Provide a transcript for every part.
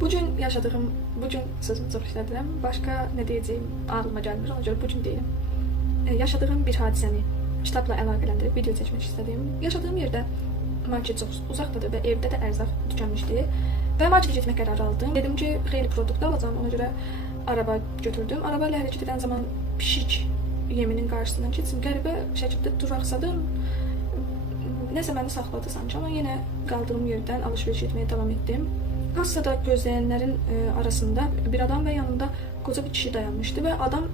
Bugün yaşadığım, bugün sözümü çox işlədirəm. Başqa nə deyəcəyim ağlıma gəlmir. Ona görə bugün deyim. Yaşadığım bir hadisəni kitabla əlaqələndirib video çəkmək istədim. Yaşadığım yerdə market çox uzaqdadır və evdə də ərzaq tükənmişdi. Və marketə getmək qərarı aldım. Dedim ki, xeyli produkt alacağam. Ona görə araba götürdüm. Araba ilə hərəkət edən zaman pişik yeminin qarşısından keçdim. Qəribə şəkildə duraqsadım. Nəsə məni saxladı sanki, amma yenə qaldığım yerdən alış-veriş etməyə davam etdim. Kassada gözləyənlərin arasında bir adam və yanında qoca bir kişi dayanmışdı və adam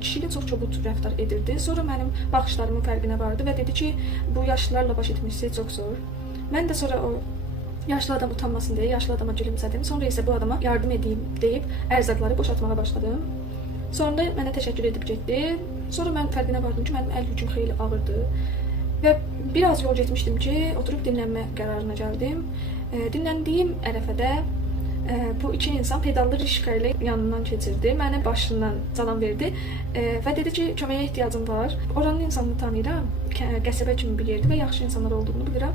kişi ilə çox çobud rəftar edirdi. Sonra mənim baxışlarımın fərqinə vardı və dedi ki, bu yaşlılarla baş etmesi çox zor. Mən də sonra o yaşlı adam utanmasın deyə yaşlı adama gülümsədim. Sonra isə bu adama yardım edeyim deyib ərzaqları boşaltmağa başladım. Sonra da mənə təşəkkür edib getdi. Sonra mən fərqinə vardım ki, mənim əl yüküm xeyli ağırdı. Və biraz yol getmişdim ki, oturub dinlənmə qərarına gəldim. Dinləndiyim ərəfədə bu iki insan pedallı rişka ilə yanından keçirdi. Mənə başından salam verdi və dedi ki, köməyə ehtiyacım var. Oranın insanını tanıyıram, qəsəbə kimi bir yerdir və yaxşı insanlar olduğunu bilirəm.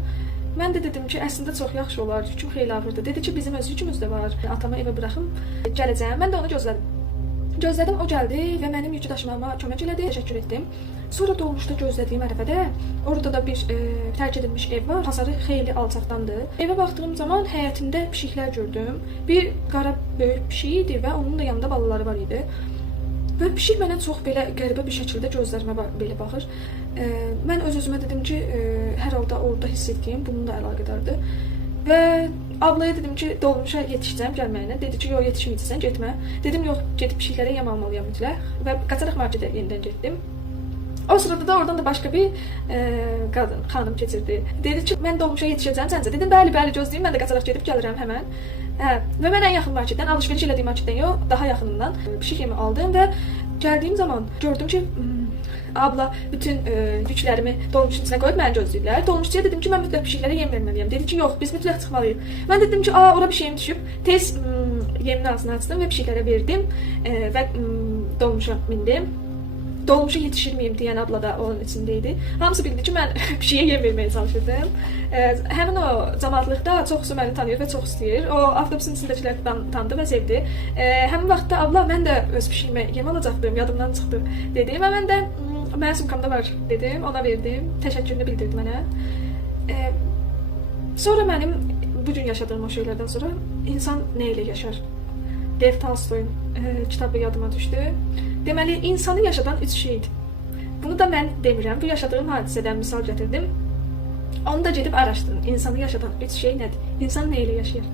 Mən də dedim ki, əslində çox yaxşı olar, yüküm xeyli ağırdır. Dedi ki, bizim öz yükümüz də var. Atamı evə buraxım, gələcəyəm. Mən də onu gözlədim. Gözlədim, o gəldi və mənim yükü daşımağıma kömək elədi. Təşəkkür etdim. Sonra dolmuşda gözlədiyim ərəfədə orada da bir tərk edilmiş ev var. Hasarı xeyli alçaqdandı. Evə baxdığım zaman həyətində pişiklər gördüm. Bir qara böyük pişik idi və onun da yanında balaları var idi. Və pişik mənə çox belə qəribə bir şəkildə gözlərimə belə baxır. Mən öz-özümə dedim ki, hər halda orada hiss etdiyim bununla əlaqədardır. Və ablaya dedim ki, dolmuşa yetişəcəm gəlməyinə. Dedi ki, yox, yetişməyəcəksən, getmə. Dedim, yox, gedib pişiklərə yem almalıyam mütləq. Və qaçaraq marketə yenidən getdim. O sırada da oradan da başqa bir qadın, xanım keçirdi. Dedi ki, mən dolmuşa yetişəcəm səncə. Dedim, bəli, gözləyim, mən də qaçaraq gedib gəlirəm həmən. Və mən ən yaxın marketdən, alış-veriş elədiyim marketdən yox, daha yaxınından pişik yemi aldım və gəldiyim zaman gördüm ki, abla bütün yüklərimi dolmuşun içinə qoyub məni gözləyirlər. Dolmuşçuya dedim ki, mən mütləq pişiklərə yem verməliyəm. Dedi ki, yox, biz mütləq çıxmalıyıq. Mən dedim ki, ora bir şeyim düşüb. Tez yemin ağzını açdım və pişiklərə verdim və dolmuşa mindim. Dolmuşa yetişirmiyim deyən abla da onun içindeydi. Hamısı bildi ki, mən pişiyə yem verməyə çalışırdım. Həmin o cəmaatlıqda çoxsu məni tanıyır və çox istəyir. O avtobusun içindəkilər tanıdı və sevdi. Həmin vaxtda abla, mən də öz pişiyimə yem alacaqdım, yadımdan çıxdı dedi və mən də mənim sumkamda var dedim, ona verdim, təşəkkürünü bildirdi mənə. Sonra mənim bugün yaşadığım o şeylərdən sonra insan nə ilə yaşar? Lev Tolstoy'un kitabı yadıma düşdü. Deməli, insanı yaşadan üç şeydir. Bunu da mən demirəm, bu yaşadığım hadisədən misal gətirdim. Onu da gedib araşdırın. İnsanı yaşadan üç şey nədir? İnsan nə ilə yaşayır?